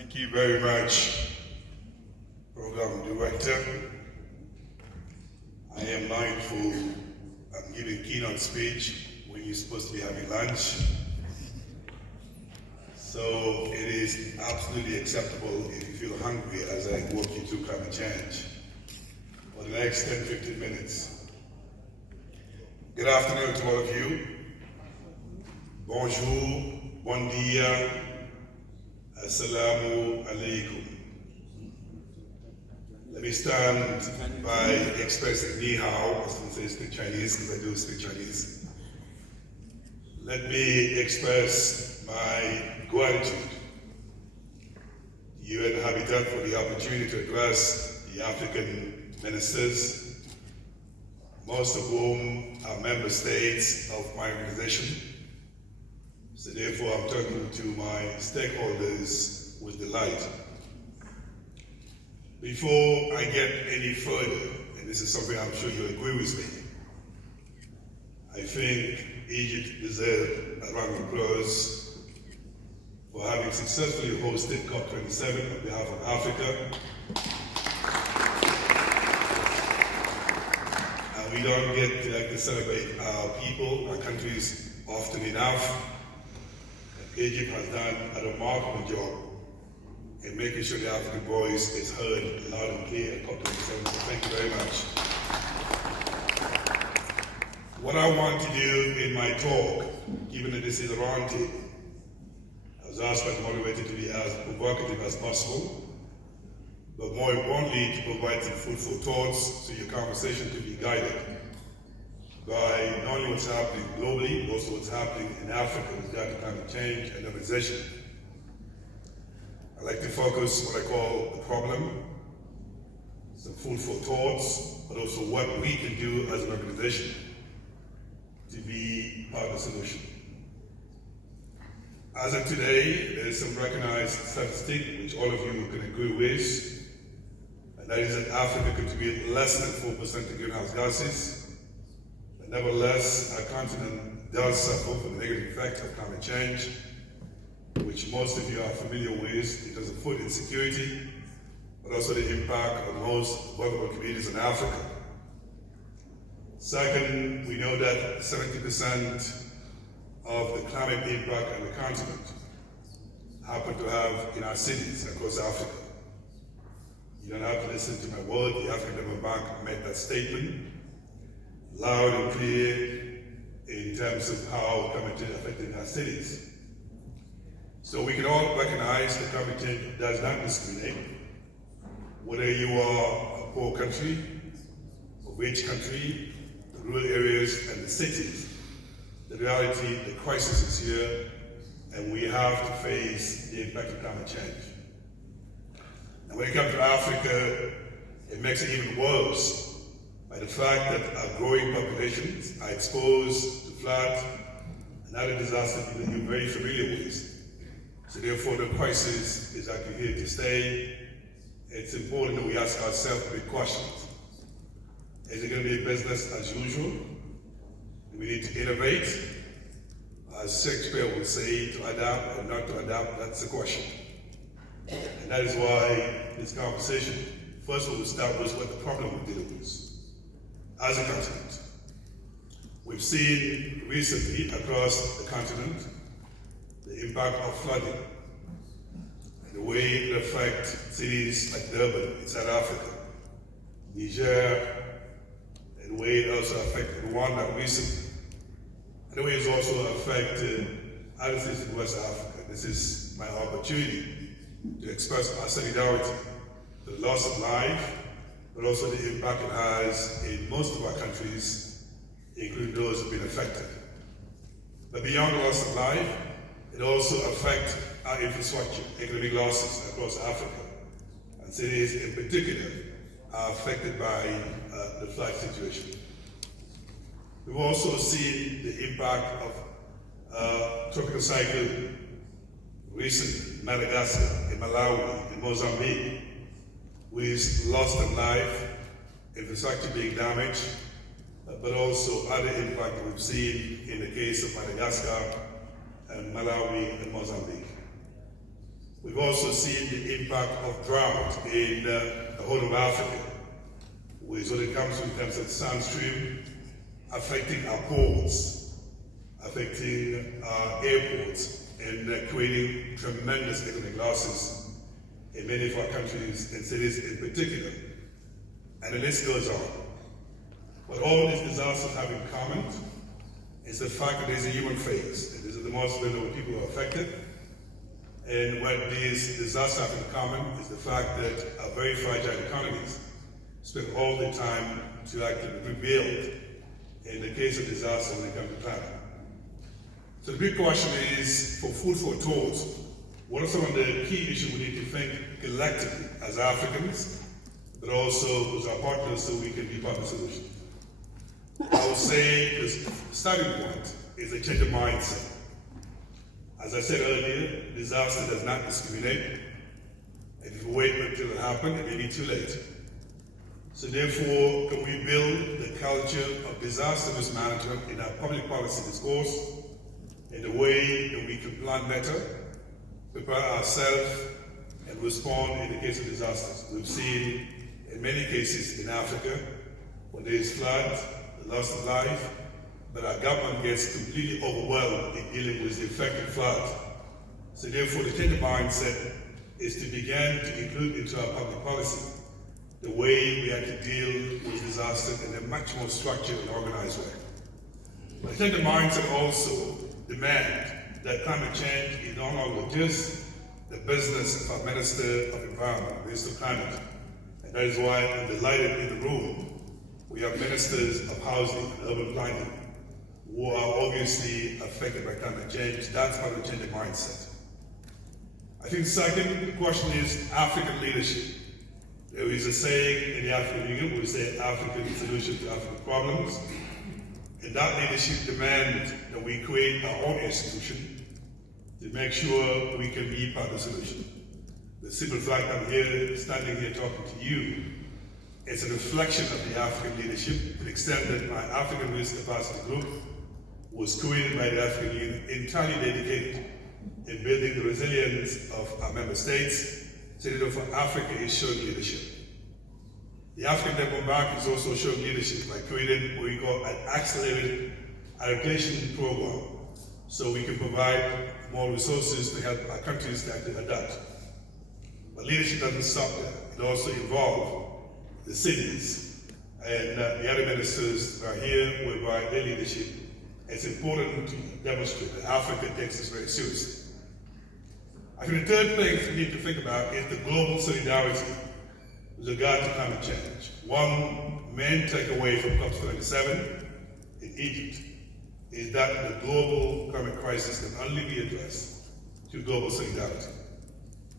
Thank you very much, Program Director. I am mindful I'm giving keynote speech when you're supposed to be having lunch. So it is absolutely acceptable if you feel hungry as I walk you through climate change for the next 10-15 minutes. Good afternoon to all of you. Bonjour, bon dia, assalamu alaikum. Let me start by expressing ni hao. I was going to say speak Chinese because I do speak Chinese. Let me express my gratitude to UN Habitat for the opportunity to address the African ministers, most of whom are member states of my organization. So therefore, I'm talking to my stakeholders with delight. Before I get any further, and this is something I'm sure you'll agree with me, I think Egypt deserves a round of applause for having successfully hosted COP27 on behalf of Africa. And we don't get to celebrate our people, our countries often enough. Egypt has done a remarkable job in making sure the African voice is heard loud and clear at COP27. So thank you very much. What I want to do in my talk, given that this is a roundtable, I was asked by the moderator to be as provocative as possible, but more importantly, to provide some food for thoughts so your conversation can be guided by not only what's happening globally, but also what's happening in Africa with regard to climate change and urbanization. I like to focus on what I call the problem, some food for thoughts, but also what we can do as an organization to be part of the solution. As of today, there is some recognized statistic which all of you can agree with, and that is that Africa contributes less than 4% to greenhouse gases. Nevertheless, our continent does suffer from the negative effect of climate change, which most of you are familiar with because of food insecurity, but also the impact on most vulnerable communities in Africa. Second, we know that 70% of the climate impact on the continent happen to have in our cities across Africa. You don't have to listen to my word. The African Development Bank made that statement loud and clear in terms of how climate change is affecting our cities. So we can all recognize that climate change does not discriminate. Whether you are a poor country, a rich country, the rural areas and the cities, the reality, the crisis is here, and we have to face the impact of climate change. And when it comes to Africa, it makes it even worse by the fact that our growing populations are exposed to flood and other disasters that you're very familiar with. So therefore the crisis is actually here to stay. It's important that we ask ourselves big questions. Is it going to be business as usual? Do we need to innovate? As Shakespeare would say, to adapt or not to adapt, that's the question. And that is why this conversation, first of all, establish what the problem we're dealing with. As a continent, we've seen recently across the continent the impact of flooding and the way it affects cities like Durban in South Africa, Niger, and the way it also affected Rwanda recently, and the way it's also affected other cities in West Africa. This is my opportunity to express our solidarity to the loss of life, but also the impact it has in most of our countries, including those who have been affected. But beyond the loss of life, it also affects our infrastructure, economic losses across Africa. And cities in particular are affected by the flood situation. We've also seen the impact of tropical cyclone recently in Madagascar, in Malawi, in Mozambique, with loss of life, infrastructure being damaged, but also other impact that we've seen in the case of Madagascar and Malawi and Mozambique. We've also seen the impact of drought in the whole of Africa, with what it comes to in terms of sandstream, affecting our ports, affecting our airports, and creating tremendous economic losses in many of our countries and cities in particular. And the list goes on. What all these disasters have in common is the fact that there's a human phase. And these are the most vulnerable people who are affected. And what these disasters have in common is the fact that our very fragile economies spend all the time to actually rebuild in the case of disaster when it comes to planning. So the big question is, for food for thought, what are some of the key issues we need to think collectively as Africans, but also as our partners so we can be part of the solution? I would say the starting point is a change of mindset. As I said earlier, disaster does not discriminate. And if we wait until it happens, it may be too late. So therefore, can we build the culture of disaster risk management in our public policy discourse in the way that we can plan better, prepare ourselves, and respond in the case of disasters? We've seen in many cases in Africa, when there is flood, the loss of life, but our government gets completely overwhelmed in dealing with the affected flood. So therefore, the change of mindset is to begin to include into our public policy the way we have to deal with disasters in a much more structured and organized way. But the change of mindset also demands that climate change is no longer just the business of our Minister of Environment, Minister of Climate. And that is why I'm delighted in the room we have ministers of housing and urban planning who are obviously affected by climate change. That's part of the change of mindset. I think second, the question is African leadership. There is a saying in the African Union where we say African solution to African problems. And that leadership demands that we create our own institution to make sure we can be part of the solution. The simple fact I'm here, standing here talking to you, is a reflection of the African leadership to the extent that my African Risk Capacity Group was created by the African Union, entirely dedicated in building the resilience of our member states, so that for Africa is showing leadership. The African Development Bank is also showing leadership by creating what we call an accelerated adaptation program, so we can provide more resources to help our countries to actually adapt. But leadership doesn't stop there. It also involves the cities and the other ministers that are here who provide their leadership. It's important to demonstrate that Africa takes this very seriously. I think the third thing we need to think about is the global solidarity with regard to climate change. One main takeaway from COP27 in Egypt is that the global climate crisis can only be addressed through global solidarity.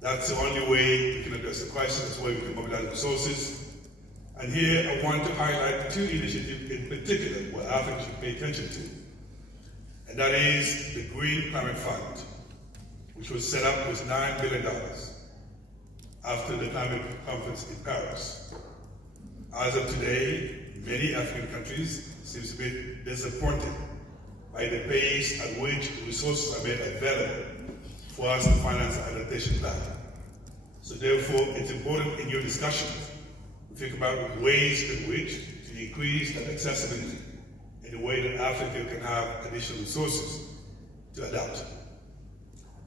That's the only way we can address the crisis, that's the way we can mobilize resources. And here I want to highlight two initiatives in particular where Africa should pay attention to. And that is the Green Climate Fund, which was set up with $9 billion after the climate conference in Paris. As of today, many African countries seem to be disappointed by the pace at which resources are made available for us to finance an adaptation plan. So therefore, it's important in your discussions to think about ways in which to increase that accessibility in a way that Africa can have additional resources to adapt.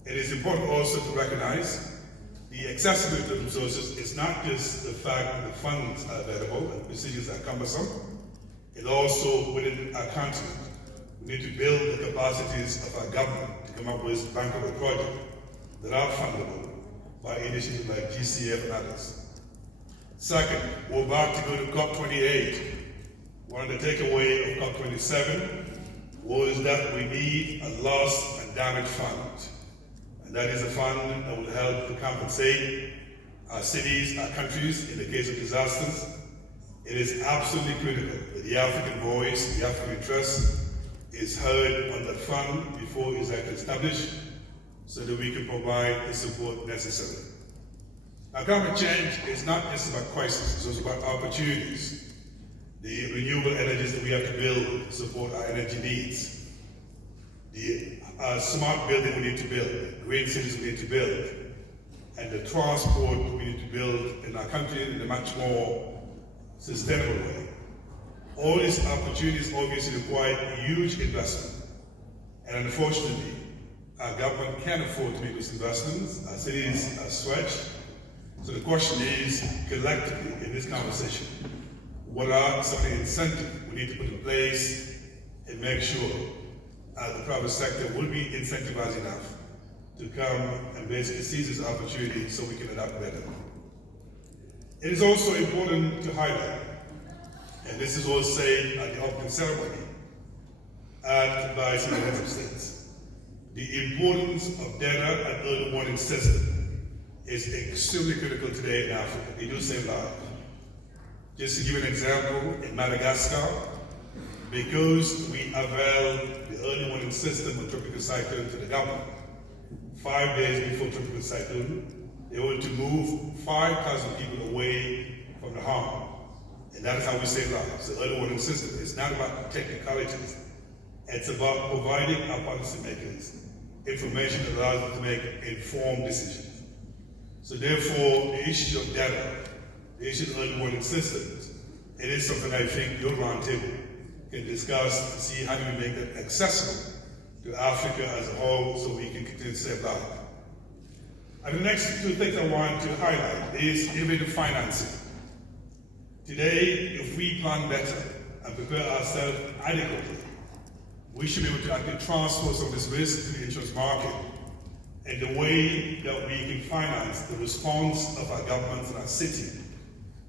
It is important also to recognize the accessibility of resources is not just the fact that the funds are available and procedures are cumbersome. It also, within our continent, we need to build the capacities of our government to come up with bankable projects that are fundable by initiatives like GCF and others. Second, we're about to go to COP28. One of the takeaways of COP27 was that we need a loss and damage fund. And that is a fund that will help to compensate our cities, our countries in the case of disasters. It is absolutely critical that the African voice, the African interest is heard on that fund before it's actually established so that we can provide the support necessary. Now, climate change is not just about crisis, it's also about opportunities. The renewable energies that we have to build to support our energy needs. The smart building we need to build, the green cities we need to build, and the transport we need to build in our country in a much more sustainable way. All these opportunities obviously require huge investment, and unfortunately, our government can't afford to make those investments. Our cities are stretched. So the question is, collectively, in this conversation, what are some of the incentives we need to put in place and make sure the private sector will be incentivized enough to come and basically seize this opportunity so we can adapt better. It is also important to highlight, and this is all said at the opening ceremony by some heads of states, the importance of data and early warning system is extremely critical today in Africa. They do save lives. Just to give you an example, in Madagascar, because we avail the early warning system of tropical cyclone to the government, 5 days before tropical cyclone, they were to move 5,000 people away from the harm. And that is how we save lives. The early warning system is not about technicalities. It's about providing our policymakers information that allows them to make informed decisions. So therefore, the issue of data, the issue of early warning systems, it is something I think your roundtable can discuss to see how do we make that accessible to Africa as a whole so we can continue to save lives. And the next two things I want to highlight is innovative financing. Today, if we plan better and prepare ourselves adequately, we should be able to actually transfer some of this risk to the insurance market and the way that we can finance the response of our governments and our city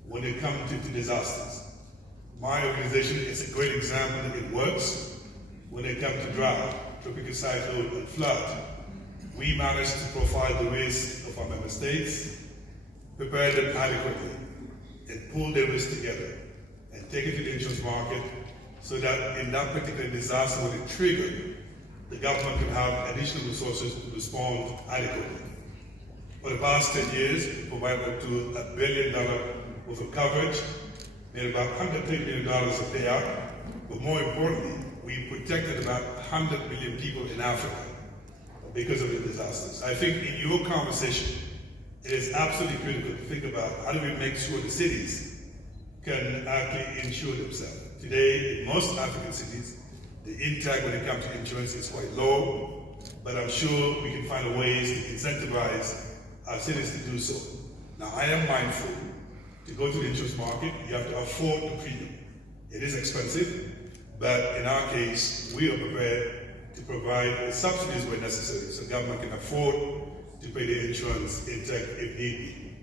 when they come to disasters. My organization is a great example that it works when they come to drought, tropical cyclone, and flood. We manage to profile the risk of our member states, prepare them adequately, and pull their risk together and take it to the insurance market so that in that particular disaster, when it triggered, the government can have additional resources to respond adequately. For the past 10 years, we provided up to $1 billion worth of coverage, made about $130 million of payout, but more importantly, we protected about 100 million people in Africa because of the disasters. I think in your conversation, it is absolutely critical to think about how do we make sure the cities can actually insure themselves. Today, in most African cities, the intake when it comes to insurance is quite low, but I'm sure we can find ways to incentivize our cities to do so. Now, I am mindful to go to the insurance market, you have to afford the premium. It is expensive, but in our case, we are prepared to provide subsidies where necessary, so government can afford to pay the insurance intake if need be.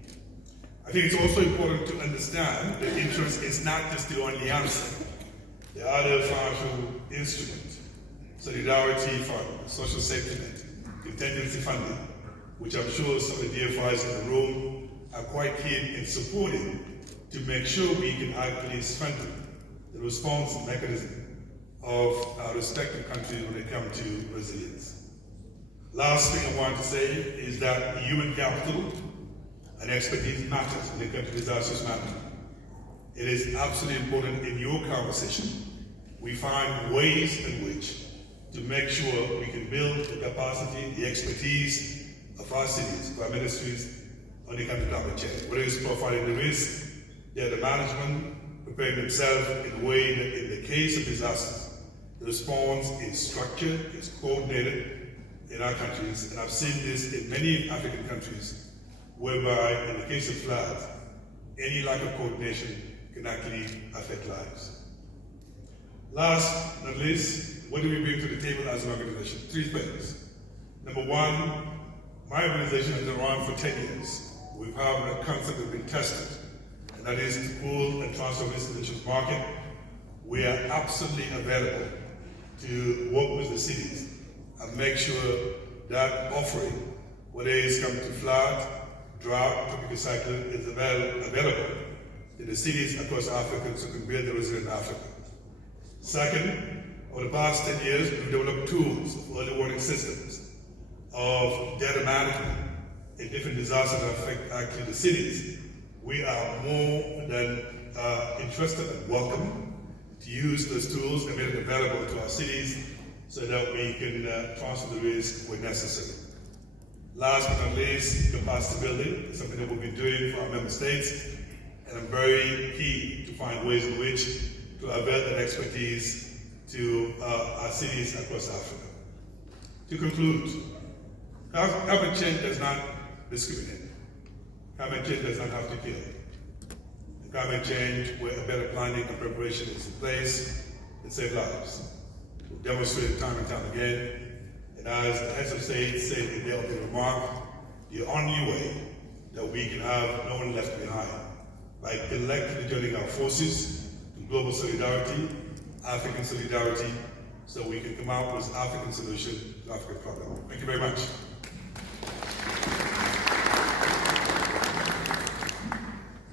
I think it's also important to understand that insurance is not just the only answer. There are other financial instruments, solidarity fund, social safety net, contingency funding, which I'm sure some of the DFIs in the room are quite keen in supporting to make sure we can actually strengthen the response mechanism of our respective countries when it comes to resilience. Last thing I want to say is that human capital and expertise matters when it comes to disasters management. It is absolutely important in your conversation we find ways in which to make sure we can build the capacity, the expertise of our cities, of our ministries, when it comes to climate change. Whether it's profiling the risk, the management, preparing themselves in a way that in the case of disasters, the response is structured, is coordinated in our countries, and I've seen this in many African countries, whereby in the case of floods, any lack of coordination can actually affect lives. Last but not least, what do we bring to the table as an organization? 3 things. Number one, my organization has been around for 10 years. We've had a concept that's been tested, and that is to pool and transfer risk in the insurance market. We are absolutely available to work with the cities and make sure that offering, whether it's come to flood, drought, tropical cyclone, is available to the cities across Africa so we can build the resilient Africa. Second, over the past 10 years, we've developed tools of early warning systems, of data management in different disasters that affect actually the cities. We are more than interested and welcome to use those tools and make it available to our cities so that we can transfer the risk when necessary. Last but not least, capacity building is something that we'll be doing for our member states, and I'm very keen to find ways in which to avert that expertise to our cities across Africa. To conclude, climate change does not discriminate. Climate change does not have to kill. In climate change, where a better planning and preparation is in place, it saves lives. We've demonstrated time and time again. And as the heads of state said in their opening remark, the only way that we can have no one left behind by collectively joining our forces to global solidarity, African solidarity, so we can come out with African solution to African problem. Thank you very much.